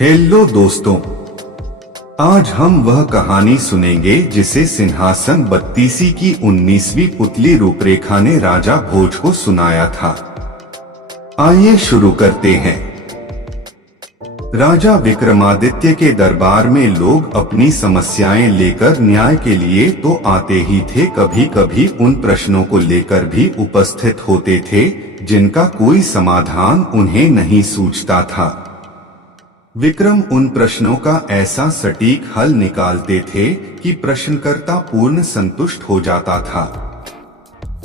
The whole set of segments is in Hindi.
हेलो दोस्तों, आज हम वह कहानी सुनेंगे जिसे सिंहासन बत्तीसी की 19वीं पुतली रूपरेखा ने राजा भोज को सुनाया था। आइए शुरू करते हैं। राजा विक्रमादित्य के दरबार में लोग अपनी समस्याएं लेकर न्याय के लिए तो आते ही थे, कभी कभी उन प्रश्नों को लेकर भी उपस्थित होते थे जिनका कोई समाधान उन्हें नहीं सूझता था। विक्रम उन प्रश्नों का ऐसा सटीक हल निकालते थे कि प्रश्नकर्ता पूर्ण संतुष्ट हो जाता था।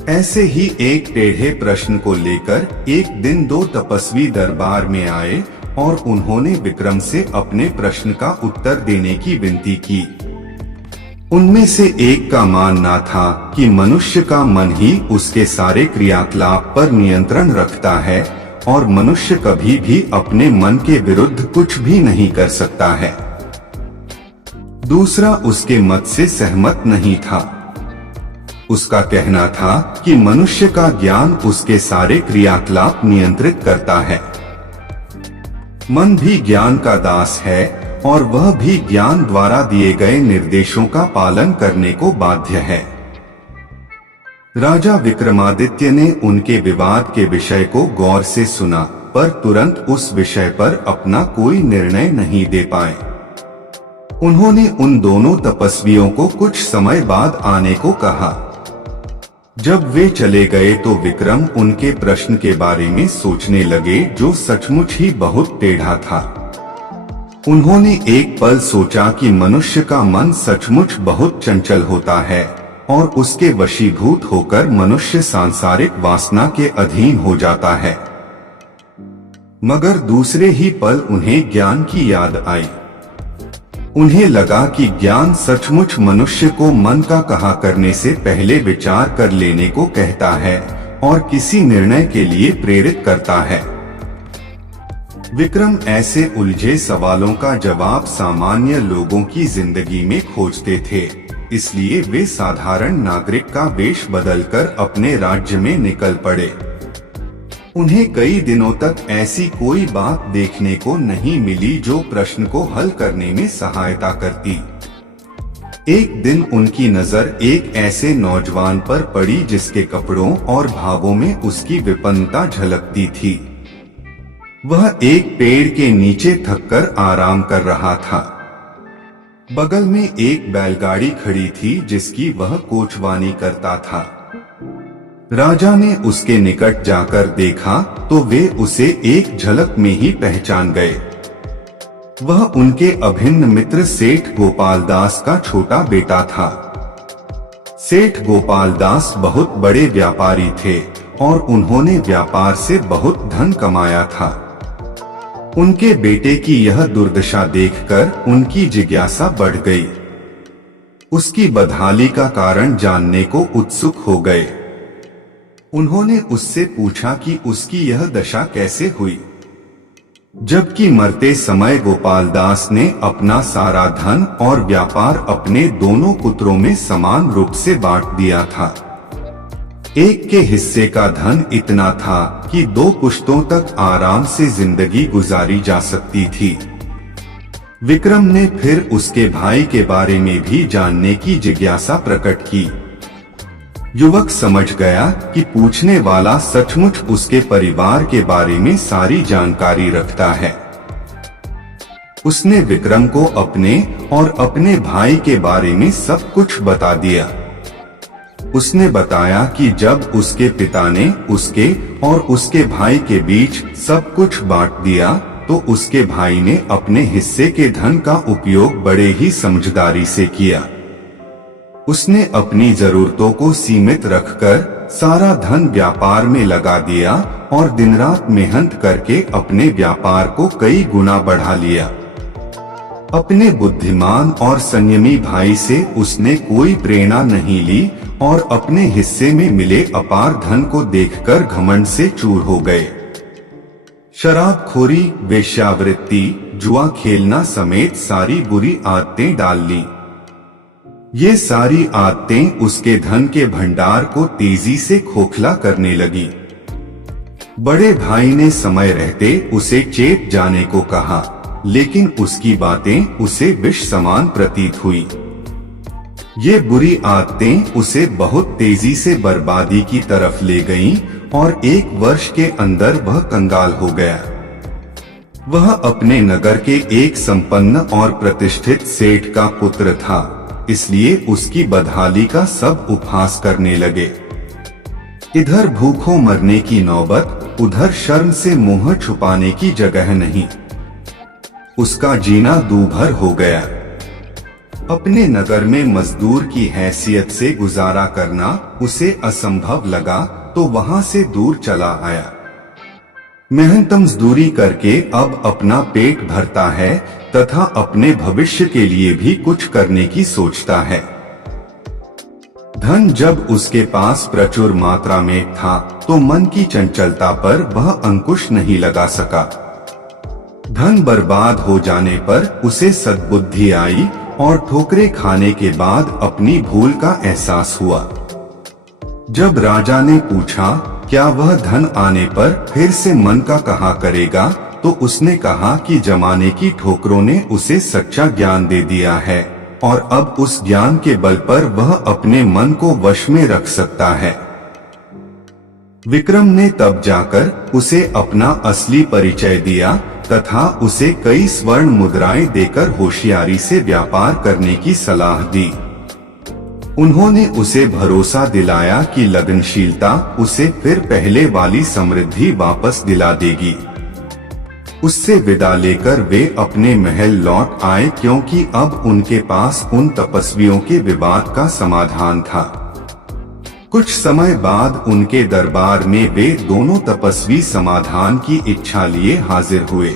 ऐसे ही एक टेढ़े प्रश्न को लेकर एक दिन दो तपस्वी दरबार में आए और उन्होंने विक्रम से अपने प्रश्न का उत्तर देने की विनती की। उनमें से एक का मानना था कि मनुष्य का मन ही उसके सारे क्रियाकलाप पर नियंत्रण रखता है और मनुष्य कभी भी अपने मन के विरुद्ध कुछ भी नहीं कर सकता है। दूसरा उसके मत से सहमत नहीं था। उसका कहना था कि मनुष्य का ज्ञान उसके सारे क्रियाकलाप नियंत्रित करता है। मन भी ज्ञान का दास है और वह भी ज्ञान द्वारा दिए गए निर्देशों का पालन करने को बाध्य है। राजा विक्रमादित्य ने उनके विवाद के विषय को गौर से सुना, पर तुरंत उस विषय पर अपना कोई निर्णय नहीं दे पाए। उन्होंने उन दोनों तपस्वियों को कुछ समय बाद आने को कहा। जब वे चले गए तो विक्रम उनके प्रश्न के बारे में सोचने लगे, जो सचमुच ही बहुत टेढ़ा था। उन्होंने एक पल सोचा कि मनुष्य का मन सचमुच बहुत चंचल होता है और उसके वशीभूत होकर मनुष्य सांसारिक वासना के अधीन हो जाता है। मगर दूसरे ही पल उन्हें ज्ञान की याद आई। उन्हें लगा कि ज्ञान सचमुच मनुष्य को मन का कहा करने से पहले विचार कर लेने को कहता है और किसी निर्णय के लिए प्रेरित करता है। विक्रम ऐसे उलझे सवालों का जवाब सामान्य लोगों की जिंदगी में खोजते थे, इसलिए वे साधारण नागरिक का वेश बदलकर अपने राज्य में निकल पड़े। उन्हें कई दिनों तक ऐसी कोई बात देखने को नहीं मिली जो प्रश्न को हल करने में सहायता करती। एक दिन उनकी नजर एक ऐसे नौजवान पर पड़ी जिसके कपड़ों और भावों में उसकी विपन्नता झलकती थी। वह एक पेड़ के नीचे थककर आराम कर रहा था। बगल में एक बैलगाड़ी खड़ी थी जिसकी वह कोचवानी करता था। राजा ने उसके निकट जाकर देखा तो वे उसे एक झलक में ही पहचान गए। वह उनके अभिन्न मित्र सेठ गोपाल दास का छोटा बेटा था। सेठ गोपाल दास बहुत बड़े व्यापारी थे और उन्होंने व्यापार से बहुत धन कमाया था। उनके बेटे की यह दुर्दशा देखकर उनकी जिज्ञासा बढ़ गई। उसकी बदहाली का कारण जानने को उत्सुक हो गए। उन्होंने उससे पूछा कि उसकी यह दशा कैसे हुई, जबकि मरते समय गोपाल दास ने अपना सारा धन और व्यापार अपने दोनों पुत्रों में समान रूप से बांट दिया था। एक के हिस्से का धन इतना था कि 2 पुश्तों तक आराम से जिंदगी गुजारी जा सकती थी। विक्रम ने फिर उसके भाई के बारे में भी जानने की जिज्ञासा प्रकट की। युवक समझ गया कि पूछने वाला सचमुच उसके परिवार के बारे में सारी जानकारी रखता है। उसने विक्रम को अपने और अपने भाई के बारे में सब कुछ बता दिया। उसने बताया कि जब उसके पिता ने उसके और उसके भाई के बीच सब कुछ बांट दिया तो उसके भाई ने अपने हिस्से के धन का उपयोग बड़े ही समझदारी से किया। उसने अपनी जरूरतों को सीमित रखकर सारा धन व्यापार में लगा दिया और दिन रात मेहनत करके अपने व्यापार को कई गुना बढ़ा लिया। अपने बुद्धिमान और संयमी भाई से उसने कोई प्रेरणा नहीं ली और अपने हिस्से में मिले अपार धन को देखकर घमंड से चूर हो गए। शराबखोरी, वेश्यावृत्ति, जुआ खेलना समेत सारी बुरी आदतें डाल ली। ये सारी आदतें उसके धन के भंडार को तेजी से खोखला करने लगी। बड़े भाई ने समय रहते उसे चेत जाने को कहा, लेकिन उसकी बातें उसे विष समान प्रतीत हुई। ये बुरी आदतें उसे बहुत तेजी से बर्बादी की तरफ ले गईं और 1 वर्ष के अंदर वह कंगाल हो गया। वह अपने नगर के एक संपन्न और प्रतिष्ठित सेठ का पुत्र था, इसलिए उसकी बदहाली का सब उपहास करने लगे। इधर भूखों मरने की नौबत, उधर शर्म से मुंह छुपाने की जगह नहीं। उसका जीना दूभर हो गया। अपने नगर में मजदूर की हैसियत से गुजारा करना उसे असंभव लगा, तो वहां से दूर चला आया। मेहनत मजदूरी करके अब अपना पेट भरता है तथा अपने भविष्य के लिए भी कुछ करने की सोचता है। धन जब उसके पास प्रचुर मात्रा में था, तो मन की चंचलता पर वह अंकुश नहीं लगा सका। धन बर्बाद हो जाने पर उसे सद्बुद्धि आई और ठोकरें खाने के बाद अपनी भूल का एहसास हुआ। जब राजा ने पूछा क्या वह धन आने पर फिर से मन का कहा करेगा, तो उसने कहा कि जमाने की ठोकरों ने उसे सच्चा ज्ञान दे दिया है और अब उस ज्ञान के बल पर वह अपने मन को वश में रख सकता है। विक्रम ने तब जाकर उसे अपना असली परिचय दिया तथा उसे कई स्वर्ण मुद्राएं देकर होशियारी से व्यापार करने की सलाह दी। उन्होंने उसे भरोसा दिलाया कि लगनशीलता उसे फिर पहले वाली समृद्धि वापस दिला देगी। उससे विदा लेकर वे अपने महल लौट आए, क्योंकि अब उनके पास उन तपस्वियों के विवाद का समाधान था। कुछ समय बाद उनके दरबार में वे दोनों तपस्वी समाधान की इच्छा लिए हाजिर हुए।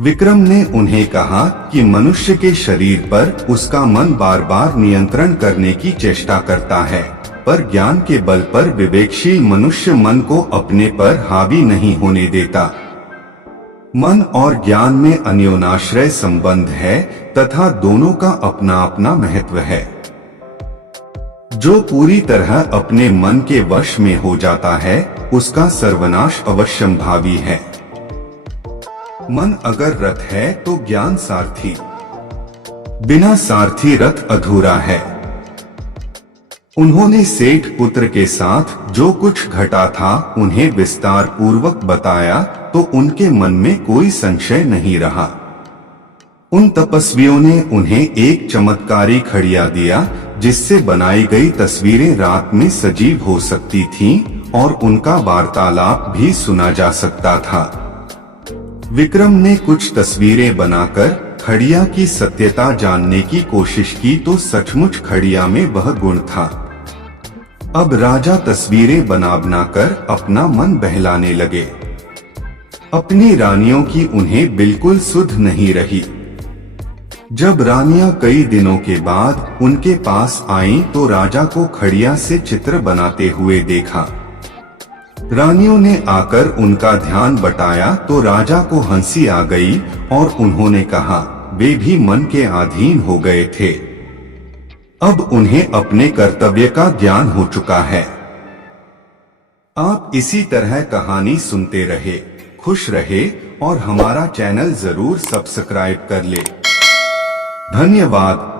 विक्रम ने उन्हें कहा कि मनुष्य के शरीर पर उसका मन बार बार नियंत्रण करने की चेष्टा करता है, पर ज्ञान के बल पर विवेकशील मनुष्य मन को अपने पर हावी नहीं होने देता। मन और ज्ञान में अन्योनाश्रय संबंध है तथा दोनों का अपना अपना महत्व है। जो पूरी तरह अपने मन के वश में हो जाता है, उसका सर्वनाश अवश्यंभावी है। मन अगर रथ है तो ज्ञान सारथी, बिना सारथी रथ अधूरा है। उन्होंने सेठ पुत्र के साथ जो कुछ घटा था उन्हें विस्तार पूर्वक बताया, तो उनके मन में कोई संशय नहीं रहा। उन तपस्वियों ने उन्हें एक चमत्कारी खड़िया दिया, जिससे बनाई गई तस्वीरें रात में सजीव हो सकती थीं और उनका वार्तालाप भी सुना जा सकता था। विक्रम ने कुछ तस्वीरें बनाकर खड़िया की सत्यता जानने की कोशिश की, तो सचमुच खड़िया में वह गुण था। अब राजा तस्वीरें बनाकर अपना मन बहलाने लगे। अपनी रानियों की उन्हें बिल्कुल सुध नहीं रही। जब रानियां कई दिनों के बाद उनके पास आईं, तो राजा को खड़िया से चित्र बनाते हुए देखा। रानियों ने आकर उनका ध्यान बटाया, तो राजा को हंसी आ गई और उन्होंने कहा वे भी मन के अधीन हो गए थे। अब उन्हें अपने कर्तव्य का ज्ञान हो चुका है। आप इसी तरह कहानी सुनते रहे, खुश रहे और हमारा चैनल जरूर सब्सक्राइब कर ले। धन्यवाद।